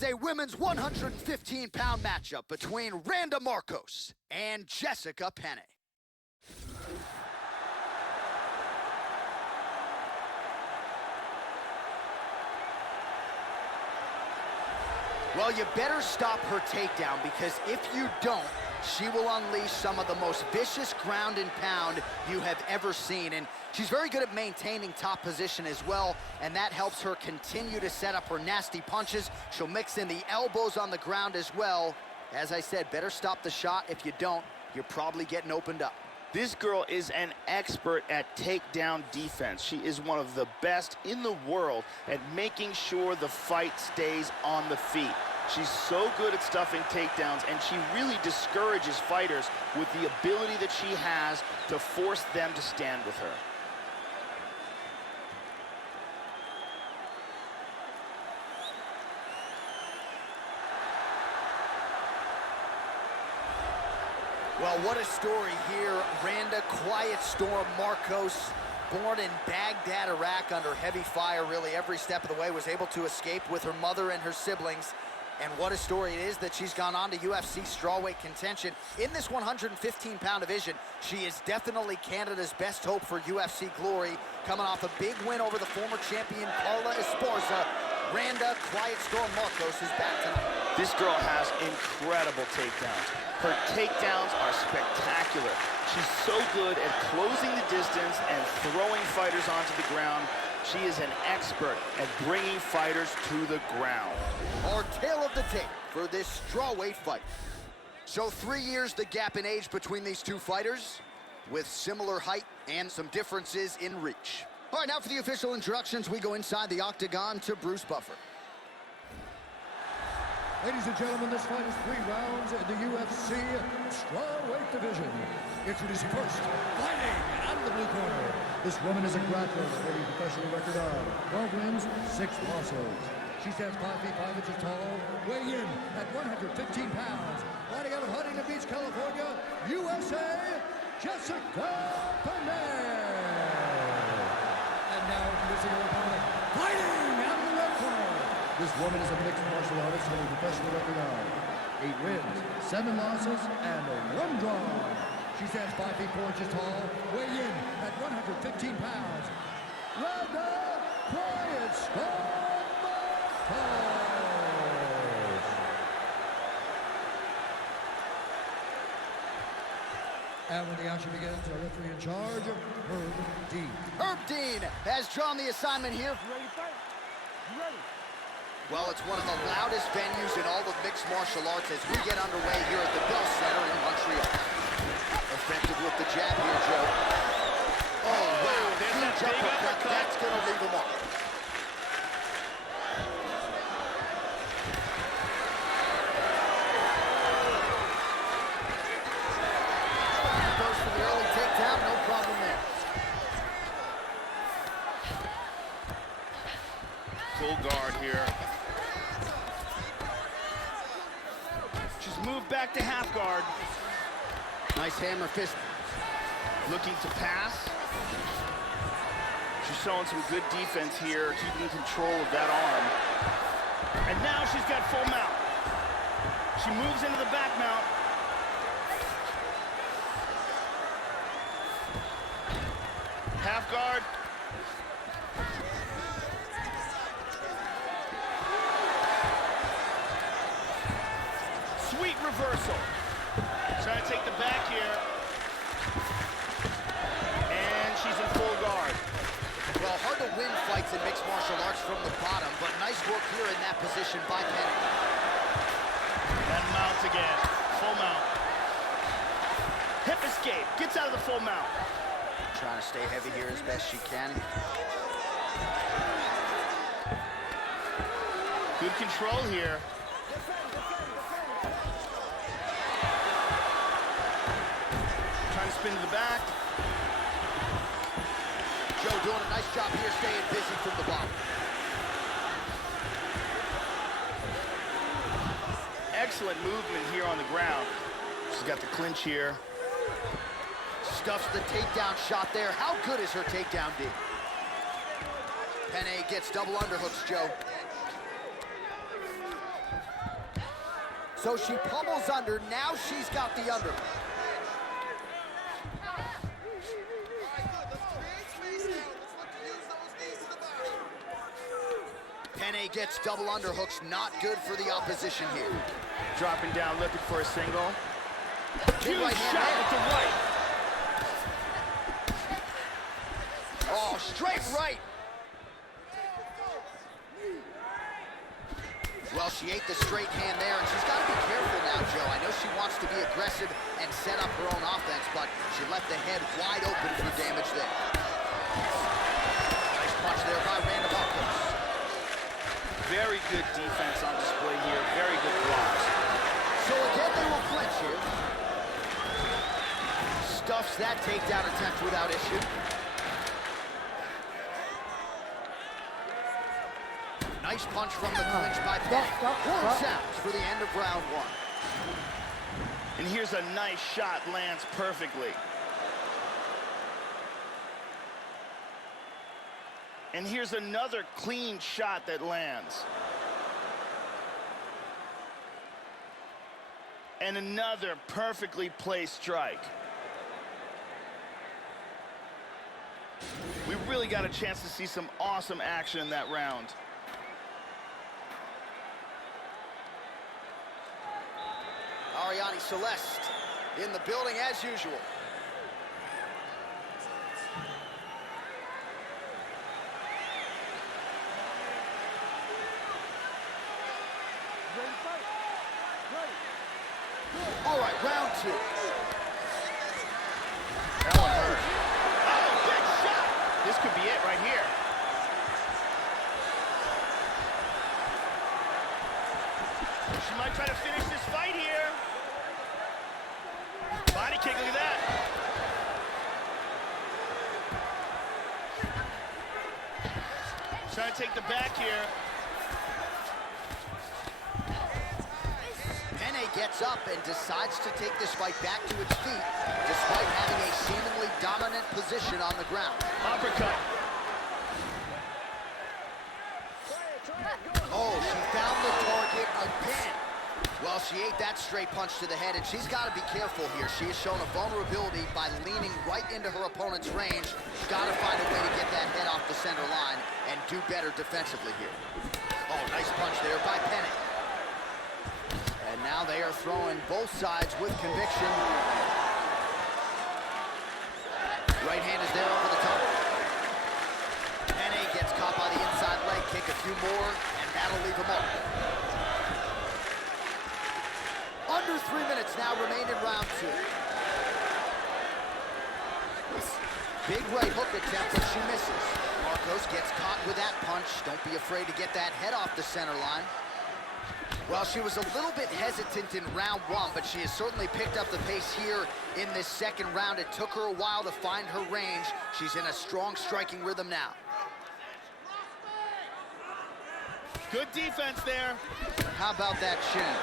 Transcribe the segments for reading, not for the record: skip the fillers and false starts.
is a women's 115-pound matchup between Randa Marcos and Jessica Penne. Well, you better stop her takedown, because if you don't, she will unleash some of the most vicious ground and pound you have ever seen. And she's very good at maintaining top position as well, and that helps her continue to set up her nasty punches. She'll mix in the elbows on the ground as well. As I said, better stop the shot. If you don't, you're probably getting opened up. This girl is an expert at takedown defense. She is one of the best in the world at making sure the fight stays on the feet. She's so good at stuffing takedowns, and she really discourages fighters with the ability that she has to force them to stand with her. Well, what a story here. Randa Quiet Storm Marcos, born in Baghdad, Iraq, under heavy fire really every step of the way, was able to escape with her mother and her siblings. And what a story it is that she's gone on to UFC strawweight contention. In this 115-pound division, she is definitely Canada's best hope for UFC glory. Coming off a big win over the former champion Carla Esparza, Randa Quiet Storm Marcos is back tonight. This girl has incredible takedowns. Her takedowns are spectacular. She's so good at closing the distance and throwing fighters onto the ground. She is an expert at bringing fighters to the ground. Our tale of the tape for this strawweight fight. So 3 years the gap in age between these two fighters, with similar height and some differences in reach. All right, now for the official introductions, we go inside the octagon to Bruce Buffer. Ladies and gentlemen, this fight is 3 rounds in the UFC strawweight division. Introducing first, fighting out of the blue corner. This woman is a grappler with a professional record of 12 wins, 6 losses. She stands 5 feet 5 inches tall, weighing in at 115 pounds. Fighting out of Huntington Beach, California, USA, Jessica Penne. And now introducing her opponent, fighting out of the red corner. This woman is a mixed martial artist with a professional record of 8 wins, 7 losses, and 1 draw. She stands 5 feet 4 inches tall, weighing in at 115 pounds. Randa Quiet Storm Marcos. And when the action begins, our referee in charge, Herb Dean. Herb Dean has drawn the assignment here. Ready to fight? You ready? Well, it's one of the loudest venues in all of mixed martial arts as we get underway here at the Bell Center in Montreal. Effective with the jab here, Joe. Oh, wow. Huge uppercut. That's going to leave him off. Goes for the early takedown. No problem there. Full guard here. She's moved back to half guard. Nice hammer fist. Looking to pass. She's showing some good defense here, keeping control of that arm. And now she's got full mount. She moves into the back mount. Half guard. Sweet reversal. Trying to take the back here. And she's in full guard. Well, hard to win fights in mixed martial arts from the bottom, but nice work here in that position by Penne. And mounts again. Full mount. Hip escape. Gets out of the full mount. Trying to stay heavy here as best she can. Good control here. Trying to spin to the back. Joe doing a nice job here staying busy from the bottom. Excellent movement here on the ground. She's got the clinch here. Stuffs the takedown shot there. How good is her takedown, D? Penne gets double underhooks, Joe. So she pummels under. Now she's got the under. Penny gets double underhooks. Not good for the opposition here. Dropping down, looking for a single. Big Huge right hand shot there. with the right. Oh, straight right. Well, she ate the straight hand there, and she's got to be careful now, Joe. I know she wants to be aggressive and set up her own offense, but she left the head wide open for damage there. Nice punch there by Randa Marcos. Very good defense on display here. Very good blocks. So again, they will clinch here. Stuffs that takedown attempt without issue. Nice punch from the clinch by Penny. Horn sounds for the end of round one. And here's a nice shot, lands perfectly. And here's another clean shot that lands. And another perfectly placed strike. We really got a chance to see some awesome action in that round. Ariane Celeste in the building as usual. Ready to fight? Ready. All right, round two. That one hurt. Oh, big shot! This could be it right here. She might try to finish this fight here. Body kick, look at that. Trying to take the back here. Penny gets up and decides to take this fight back to its feet, despite having a seemingly dominant position on the ground. Uppercut. Oh, she found the target again. Well, she ate that straight punch to the head, and she's got to be careful here. She has shown a vulnerability by leaning right into her opponent's range. Got to find a way to get that head off the center line and do better defensively here. Oh, nice punch there by Penny. And now they are throwing both sides with conviction. Right hand is there over the top. Penny gets caught by the inside leg kick, a few more, and that'll leave a mark. Under 3 minutes now remain in round two. Big right hook attempt, but she misses. Marcos gets caught with that punch. Don't be afraid to get that head off the center line. Well, she was a little bit hesitant in round one, but she has certainly picked up the pace here in this second round. It took her a while to find her range. She's in a strong striking rhythm now. Good defense there. How about that chin?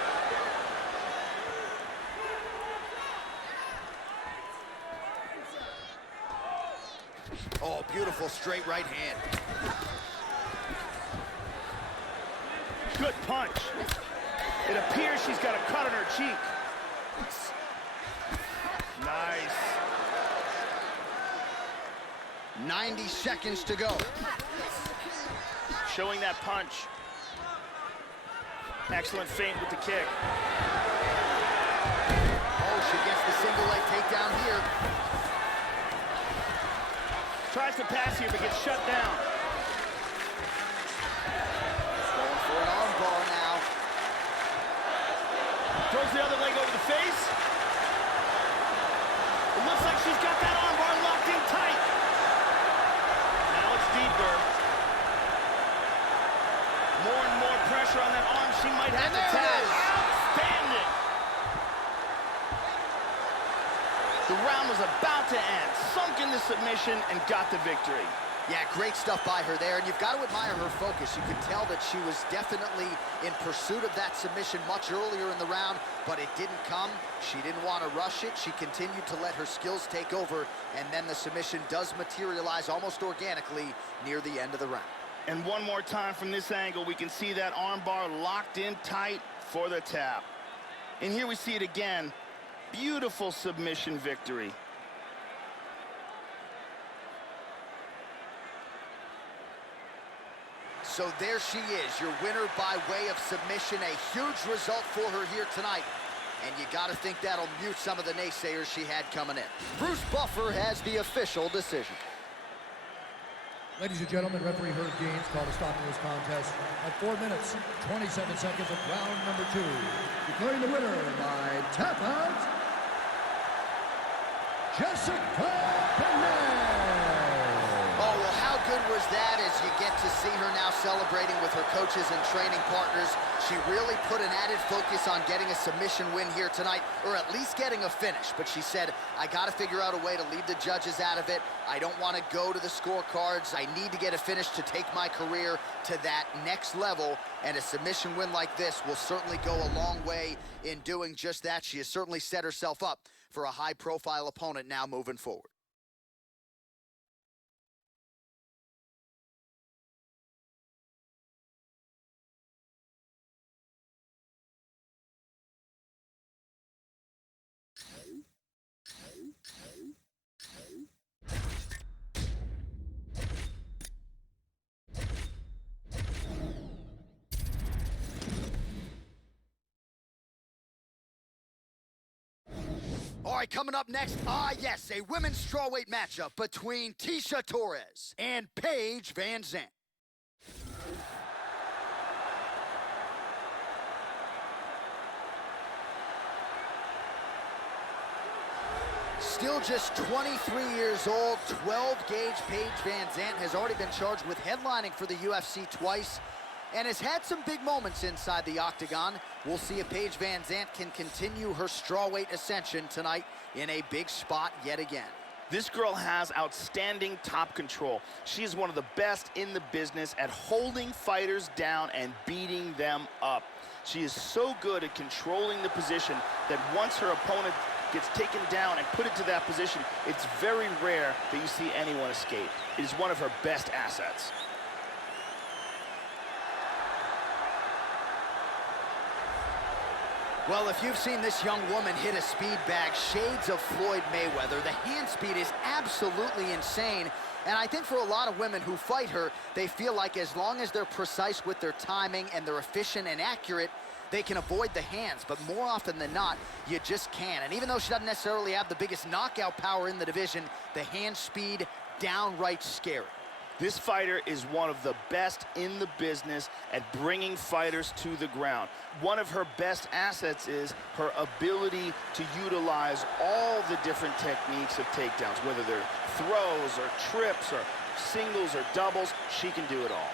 Oh, beautiful straight right hand. Good punch. It appears she's got a cut on her cheek. Nice. 90 seconds to go. Showing that punch. Excellent feint with the kick. Oh, she gets the single leg takedown here. Tries to pass here, but gets shut down. Going for an arm bar now. Throws the other leg over the face. It looks like she's got that arm bar locked in tight. Now it's deeper. More and more pressure on that arm. She might have to tap. Outstanding. The round was about to end. Sunk into submission and got the victory. Yeah, great stuff by her there, and you've got to admire her focus. You can tell that she was definitely in pursuit of that submission much earlier in the round, but it didn't come. She didn't want to rush it. She continued to let her skills take over, and then the submission does materialize almost organically near the end of the round. And one more time from this angle, we can see that arm bar locked in tight for the tap. And here we see it again. Beautiful submission victory. So there she is, your winner by way of submission. A huge result for her here tonight. And you gotta think that'll mute some of the naysayers she had coming in. Bruce Buffer has the official decision. Ladies and gentlemen, referee Herb Deans called a stop to this contest at 4 minutes, 27 seconds of round number 2. Declaring the winner by tap out, Jessica Bennett. Oh, well, how good was that as you get to see her now celebrating with her coaches and training partners. She really put an added focus on getting a submission win here tonight, or at least getting a finish. But she said, I got to figure out a way to leave the judges out of it. I don't want to go to the scorecards. I need to get a finish to take my career to that next level. And a submission win like this will certainly go a long way in doing just that. She has certainly set herself up for a high-profile opponent now moving forward. All right, coming up next, yes, a women's strawweight matchup between Tecia Torres and Paige Van Zandt. Still just 23 years old, 12-gauge Paige Van Zandt has already been charged with headlining for the UFC twice and has had some big moments inside the octagon. We'll see if Paige Van Zandt can continue her strawweight ascension tonight in a big spot yet again. This girl has outstanding top control. She is one of the best in the business at holding fighters down and beating them up. She is so good at controlling the position that once her opponent gets taken down and put into that position, it's very rare that you see anyone escape. It is one of her best assets. Well, if you've seen this young woman hit a speed bag, shades of Floyd Mayweather, the hand speed is absolutely insane. And I think for a lot of women who fight her, they feel like as long as they're precise with their timing and they're efficient and accurate, they can avoid the hands. But more often than not, you just can't. And even though she doesn't necessarily have the biggest knockout power in the division, the hand speed, downright scary. This fighter is one of the best in the business at bringing fighters to the ground. One of her best assets is her ability to utilize all the different techniques of takedowns, whether they're throws or trips or singles or doubles, she can do it all.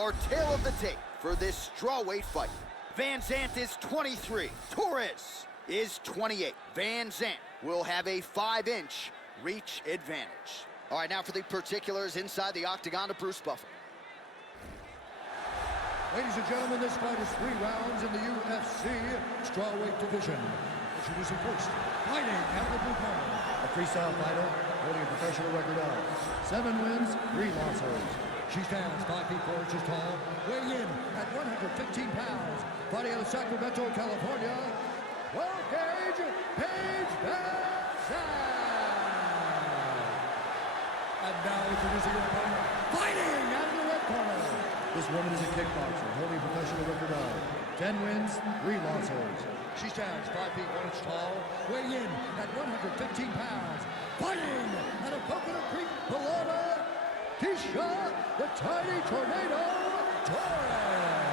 Our tale of the tape for this strawweight fight. Van Zandt is 23, Torres is 28. Van Zandt will have a 5-inch reach advantage. All right, now for the particulars inside the octagon of Bruce Buffer. Ladies and gentlemen, this fight is 3 rounds in the UFC strawweight division. Introducing first, fighting out of the blue corner, a freestyle fighter holding a professional record of 7 wins, 3 losses. She stands 5 feet 4 inches tall, weighing in at 115 pounds, fighting out of Sacramento, California, 12-gauge Paige Van Zandt. And now introducing your opponent, fighting out of the red corner. This woman is a kickboxer, holding a professional record of 10 wins, 3 losses. She stands 5 feet 1 inch tall, weighing in at 115 pounds, fighting out of Coconut Creek, Florida, Tecia, the Tiny Tornado Torres.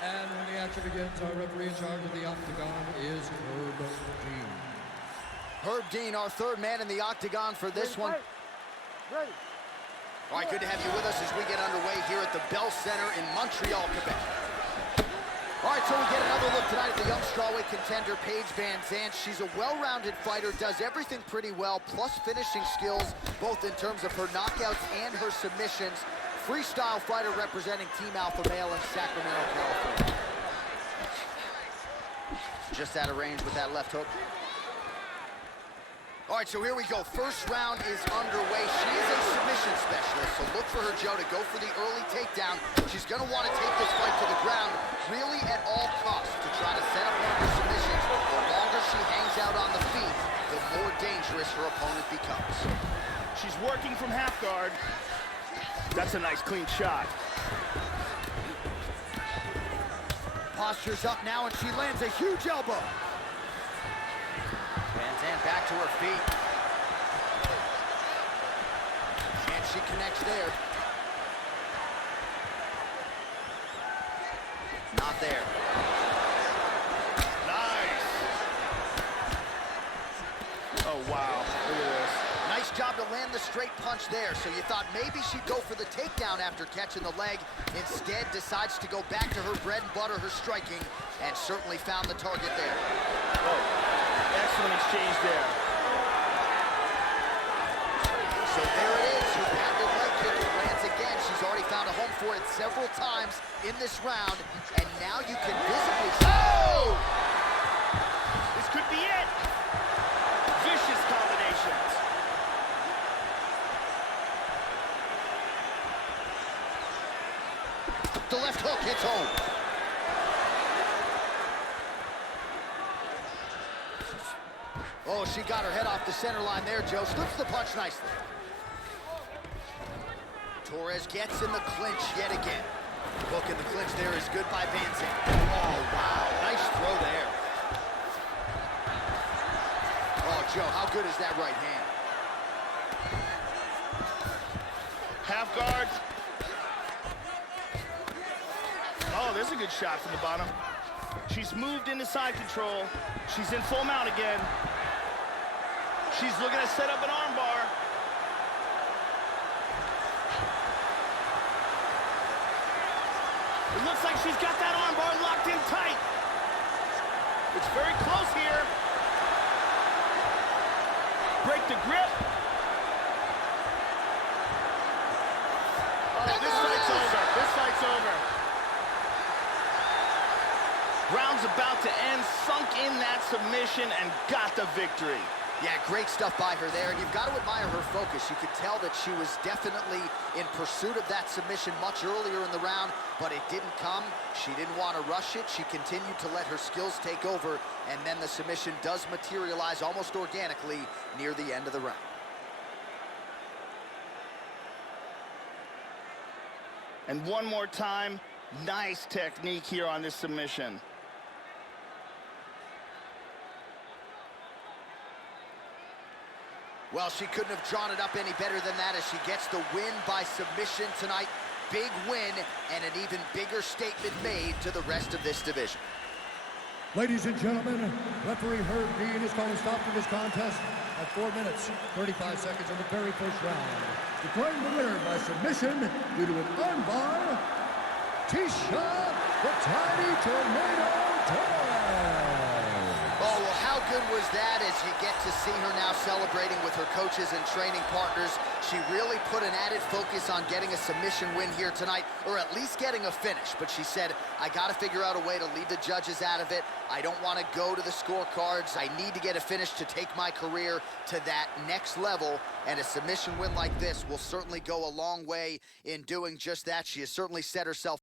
And when the action begins, our referee in charge of the octagon is Herb Dean. Herb Dean, our third man in the octagon for this one. Ready. All right, good to have you with us as we get underway here at the Bell Center in Montreal, Quebec. All right, so we get another look tonight at the young strawweight contender, Paige Van Zandt. She's a well-rounded fighter, does everything pretty well, plus finishing skills, both in terms of her knockouts and her submissions. Freestyle fighter representing Team Alpha Male in Sacramento, California. Just out of range with that left hook. All right, so here we go. First round is underway. She is a submission specialist, so look for her, Joe, to go for the early takedown. She's going to want to take this fight to the ground, really at all costs, to try to set up one of her submissions. The longer she hangs out on the feet, the more dangerous her opponent becomes. She's working from half guard. That's a nice, clean shot. Posture's up now, and she lands a huge elbow. Van Zandt back to her feet. And she connects there. Not there. Nice. Oh, wow. Look at this. Nice job to land the straight punch there. So you thought maybe she'd go for the takedown after catching the leg. Instead, decides to go back to her bread and butter, her striking, and certainly found the target there. Oh, excellent exchange there. So there it is. Her patented leg kick lands again. She's already found a home for it several times in this round, and now you can visibly see. Oh! This could be it. Vicious combinations. The left hook hits home. Oh, she got her head off the center line there, Joe. Slips the punch nicely. Torres gets in the clinch yet again. Hook in the clinch there is good by Van Zandt. Oh, wow. Nice throw there. Oh, Joe, how good is that right hand? Half guard. Oh, there's a good shot from the bottom. She's moved into side control. She's in full mount again. She's looking to set up an armbar. It looks like she's got that armbar locked in tight. It's very close here. Break the grip. Oh, this fight's over. This fight's over. Round's about to end, sunk in that submission and got the victory. Yeah, great stuff by her there, and you've got to admire her focus. You could tell that she was definitely in pursuit of that submission much earlier in the round, but it didn't come. She didn't want to rush it. She continued to let her skills take over, and then the submission does materialize almost organically near the end of the round. And one more time, nice technique here on this submission. Well, she couldn't have drawn it up any better than that as she gets the win by submission tonight. Big win and an even bigger statement made to the rest of this division. Ladies and gentlemen, referee Herb Dean has called a stop to this contest at 4 minutes, 35 seconds in the very first round. Declaring the winner by submission due to an armbar, Tisha the Tiny Tornado Torres. Oh, well, how good was that as you get to see her now celebrating with her coaches and training partners. She really put an added focus on getting a submission win here tonight, or at least getting a finish. But she said, I got to figure out a way to leave the judges out of it. I don't want to go to the scorecards. I need to get a finish to take my career to that next level. And a submission win like this will certainly go a long way in doing just that. She has certainly set herself